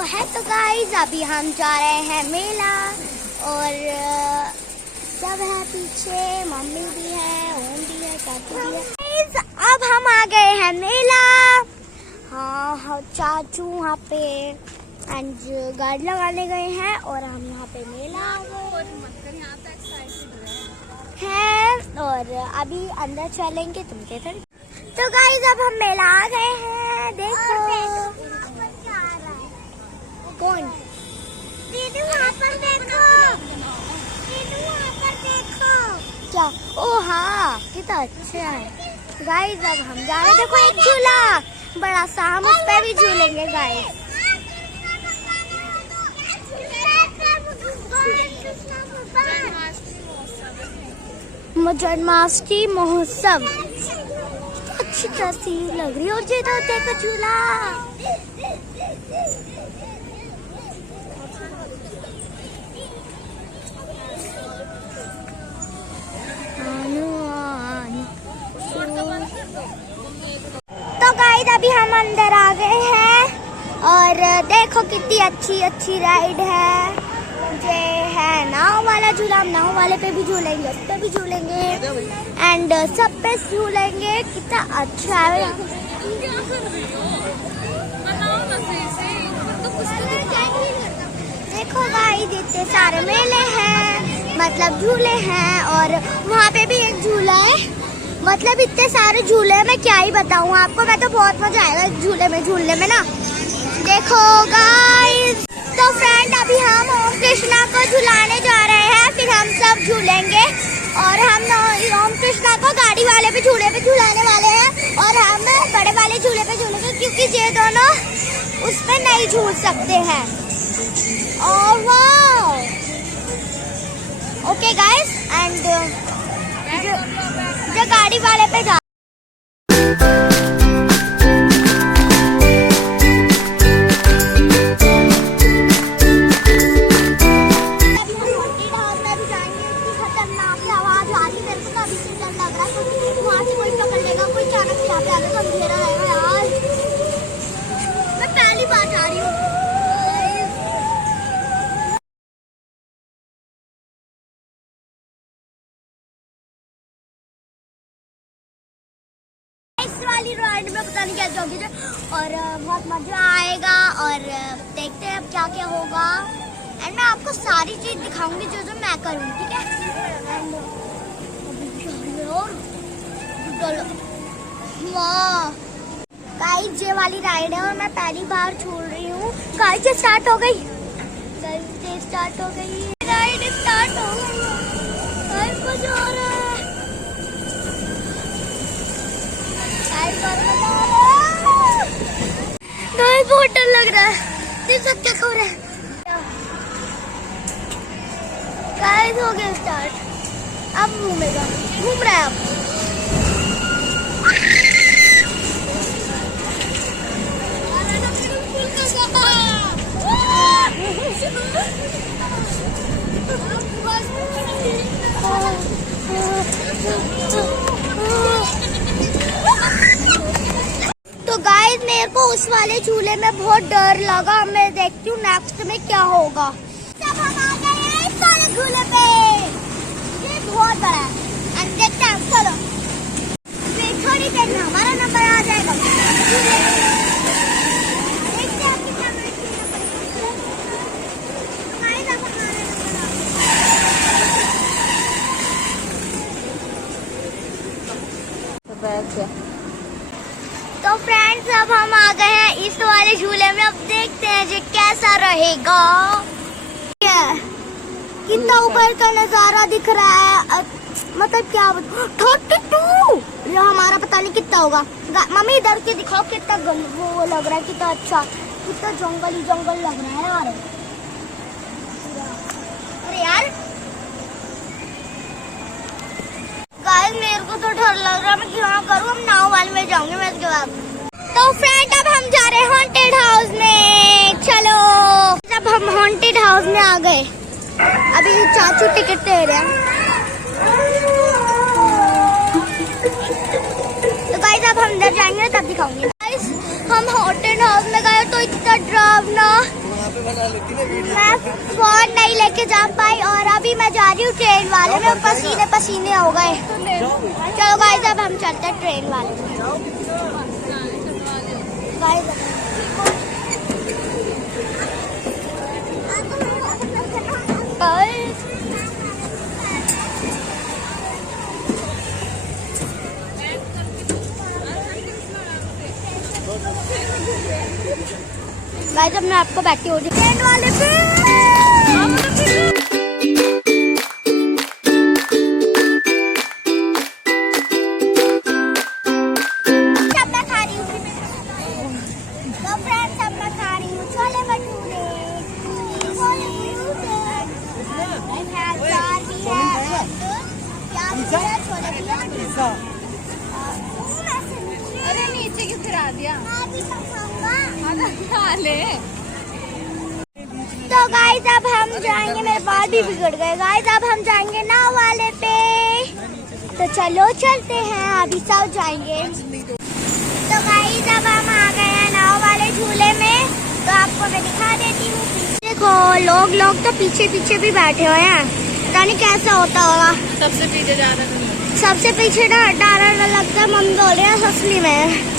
है तो गाइस अभी हम जा रहे हैं मेला और सब है पीछे, मम्मी भी है, ओम भी है, चाचू भी है। गाइस अब हम आ गए हैं मेला। हाँ चाचू वहाँ पे गाड़ी लगाने गए हैं और हम यहाँ पे मेला आ गए हैं और अभी अंदर चलेंगे तुमके साथ। तो गाइस अब हम मेला आ गए हैं। देखो कौन दीदी वहाँ पर देखो, दीदी वहाँ पर देखो क्या। ओ हाँ कितना अच्छा है। गाइस अब हम जा रहे हैं। देखो एक झूला बड़ा सा, हम उस पे भी झूलेंगे गाइस। जन्माष्टमी महोत्सव अच्छी तस्वीर लग रही है। और ये तो देखो झूला। तो गाइस अभी हम अंदर आ गए हैं और देखो कितनी अच्छी अच्छी राइड है। ये है नाव वाला झूला, हम नाव वाले पे भी झूलेंगे, उस पे भी झूलेंगे एंड सब पे झूलेंगे। कितना अच्छा है। देखो गाइस इतने सारे मेले हैं, मतलब झूले हैं और वहाँ पे भी एक झूला है। मतलब इतने सारे झूले हैं, मैं क्या ही बताऊँ आपको। मैं तो बहुत मजा आएगा झूले में झूलने में ना। देखो गाइस तो फ्रेंड अभी हम ओम कृष्णा को झुलाने जा रहे हैं, फिर हम सब झूलेंगे और हम ओम कृष्णा को गाड़ी वाले पे झूले पे झुलाने वाले हैं और हम बड़े वाले झूले पे झूलेंगे क्योंकि ये दोनों उस पे नहीं झूल सकते हैं। ओके गाइस एंड जो गाड़ी वाले पे जा वाली राइड में पता नहीं क्या होगी और बहुत मजा आएगा और देखते हैं अब क्या क्या होगा एंड मैं आपको सारी चीज दिखाऊंगी जो जो मैं करूँ, ठीक है। एंड वाह गाइस ये वाली राइड है और मैं पहली बार छोड़ रही हूँ। गाइस ये स्टार्ट हो गई, गाइस स्टार्ट हो गई, राइड स्टार्ट हो गई। गाइस मजा आ रहा है। बहुत डर लग रहा है, देख सकते हो रहा है। गाइस हो गया स्टार्ट, अब घूमेगा, घूम रहा है अब। मेरे को उस वाले झूले में बहुत डर लगा। मैं देखती हूँ नेक्स्ट में क्या होगा। सब हम आ गए हैं इस वाले झूले पे, ये बहुत बड़ा है। देखते हैं, चलो थोड़ी देर में हमारा नंबर आ जाएगा। देखते हैं कितना तो फ्रेंड्स अब हम आ गए हैं इस वाले झूले में। अब देखते हैं ये कैसा रहेगा। कितना ऊपर का नजारा दिख रहा है, मतलब क्या 32 ये हमारा पता नहीं कितना होगा। मम्मी इधर के दिखाओ कितना वो लग रहा है, कितना अच्छा, कितना जंगल ही जंगल लग रहा है यार। अरे यार गाइस मेरे को तो डर लग रहा है, मैं क्या करूँ। हम नाव वाले में जाऊंगी मैं इसके बाद। तो फ्रेंड अब हम जा रहे हैं हॉन्टेड हाउस में, चलो। जब हम हॉन्टेड हाउस में आ गए, अभी चाचू टिकट दे रहे हैं। तो गाइस अब हम अंदर जाएंगे तब दिखाऊंगी। गाइस हम हॉन्टेड हाउस में गए तो इतना डरावना मैं फोन नहीं लेके जा पाई और अभी मैं जा रही हूँ ट्रेन वाले में, पसीने पसीने हो गए। चलो गाइस अब हम चलते हैं ट्रेन वाले में। गाइस अब मैं आपको बैठी हो ट्रेन वाले पे। अरे नीचे क्यों गिरा दिया? तो गाइस अब हम जाएंगे, मेरे बाल भी बिगड़ गए। गाइस अब हम जाएंगे नाव वाले पे, तो चलो चलते हैं, अभी सब जाएंगे। तो गाइस अब हम आ गए हैं नाव वाले झूले में, तो आपको मैं दिखा देती हूँ। देखो लोग तो पीछे पीछे भी बैठे हुए हैं, पता नहीं कैसा होता होगा। सबसे पीछे जा रहा है, सबसे पीछे ना डर लगता है, मम्मी बोल रहे हैं असली में।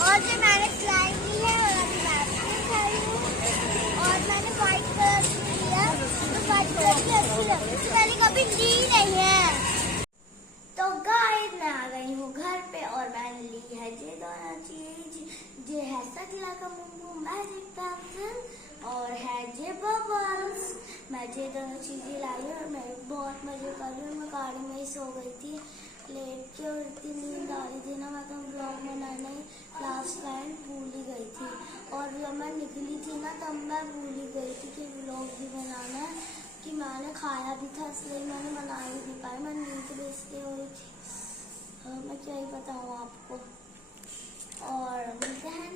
और जो मैंने स्लाइड ली है और अभी मैं खाई हूँ, और मैंने व्हाइट कलर की लिया, तो व्हाइट कलर की अच्छी लगती है, मैंने कभी ली नहीं है। तो गाइस मैं आ गई हूँ घर पे और मैंने ली है ये दोनों चीज, ये है सकला का मुंबू मैजिक पेंसिल और है ये बबल्स। मैं ये दोनों चीजें लाई हूँ और मैं बहुत मजे कर रही हूँ। मैं गाड़ी में ही सो गई थी लेट के और इतनी नींद आ रही थी ना, मैं तो ब्लॉग बनाने लास्ट टाइम भूल ही गई थी। और जब मैं निकली थी ना तब मैं भूल ही गई थी कि ब्लॉग भी बनाना है, कि मैंने खाया भी था इसलिए मैंने बना ही नहीं पाई। मैं नींद भी इसलिए हो रही थी, मैं क्या ही बताऊँ आपको। और मिलते हैं